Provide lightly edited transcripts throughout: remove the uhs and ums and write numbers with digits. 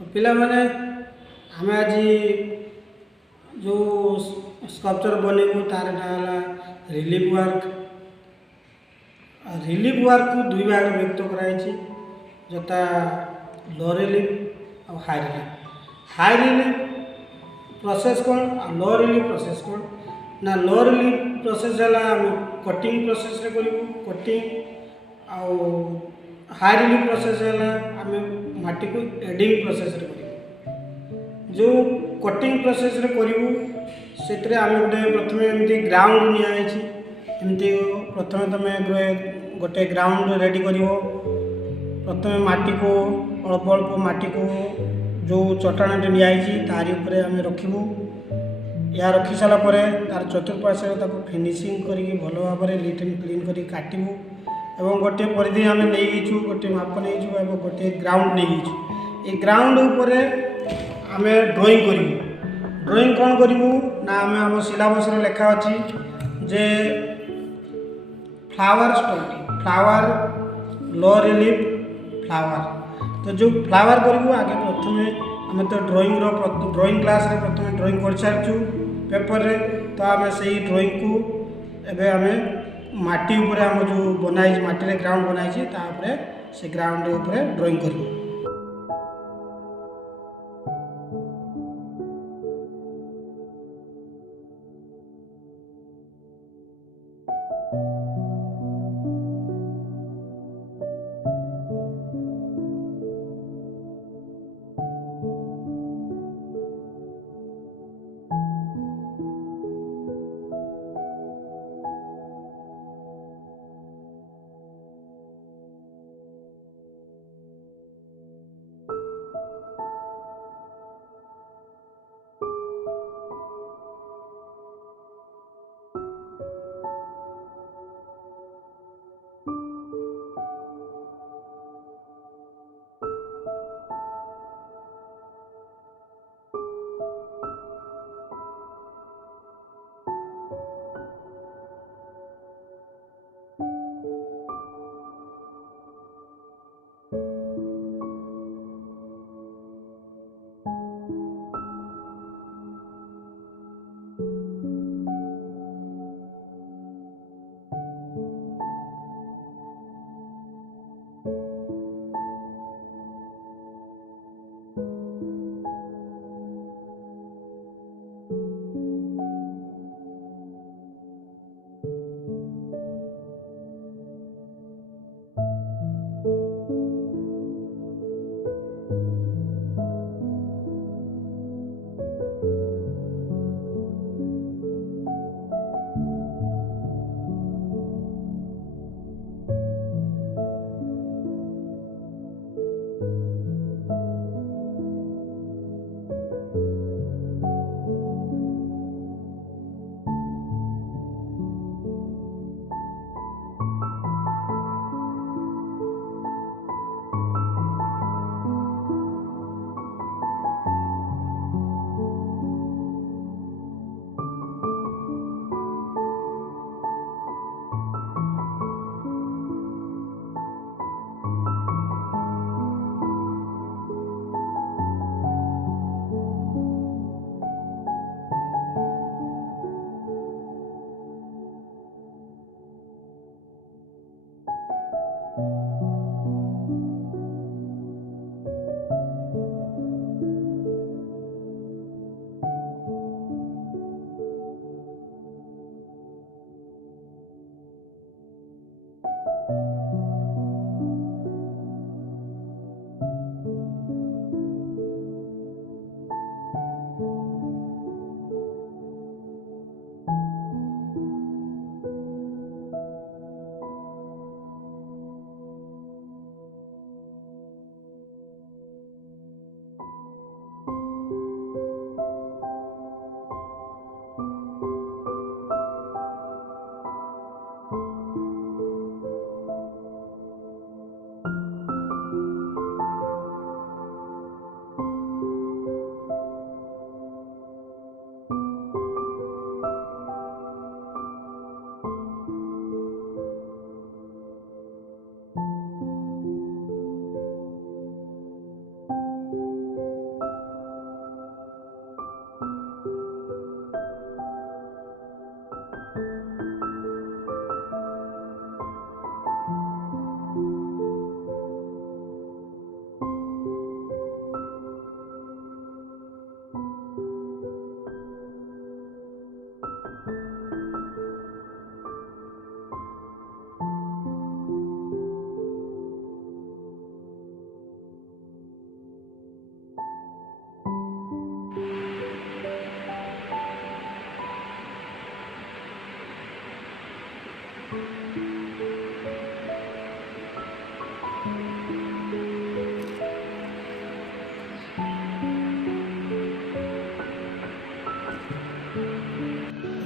तो पिला माने आम आज जो स्कल्पचर बनैबू तार रिलीफ वर्क। रिलीफ वर्क को दुई भाग व्यक्त कराई जता लो रिलीफ और high relief. High relief process कौन आ लो रिलीफ प्रोसेस कौन ना लो रिलीफ प्रोसेस है कटिंग प्रोसेस रे करूँ कटिंग आउ हाई रिलीफ प्रोसेस है आम माटी को एडिंग प्रोसेस रे करूँ। जो कटिंग प्रोसेस रे करूँ से आम गोटे प्रथम एमती ग्राउंड निमती प्रथम तुम गोटे ग्राउंड रेडी कर प्रथम माटी को अल्प अल्प माटी को जो चटाणटे निआई तारी उपरे आम रखू। या रखी सारापर तार चतुर्पार्श्व ताको फिनिशिंग करके भल भाव में लीट एंड क्लीन कर काटबू और गोटे परिधि आम नहीं गोटे माप नहीं गोटे ग्राउंड नहीं। ये ग्राउंड उपर आम ड्रॉइंग करूँ। ड्रॉइंग कौन करूँ ना आम आम सिलेबस लेखा अच्छी जे फ्लावर स्टोरी फ्लावर लो रिलीफ फ्लावर। तो जो फ्लावर करूँ आगे प्रथम आम तो ड्रॉइंग क्लास रे प्रथम ड्रॉइंग कर सारी पेपर रे। तो आम से ड्रॉइंग को एबे आम माटी उपरे आम जो बनाई माटी ग्राउंड बनाई से ग्राउंड उपरे ड्रॉइंग करूँ।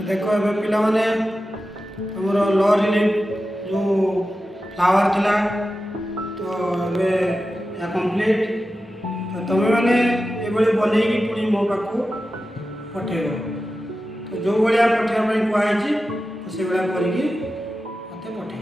देख ए पिला माने तुमर लो रिलीफ जो फ्लावर थिला तो ए या कंप्लीट तो तुम मैंने ये बन पुणी मो पाक पठेब तो जो भाया पठेबा कहुई तो से भाया करके मत पठे।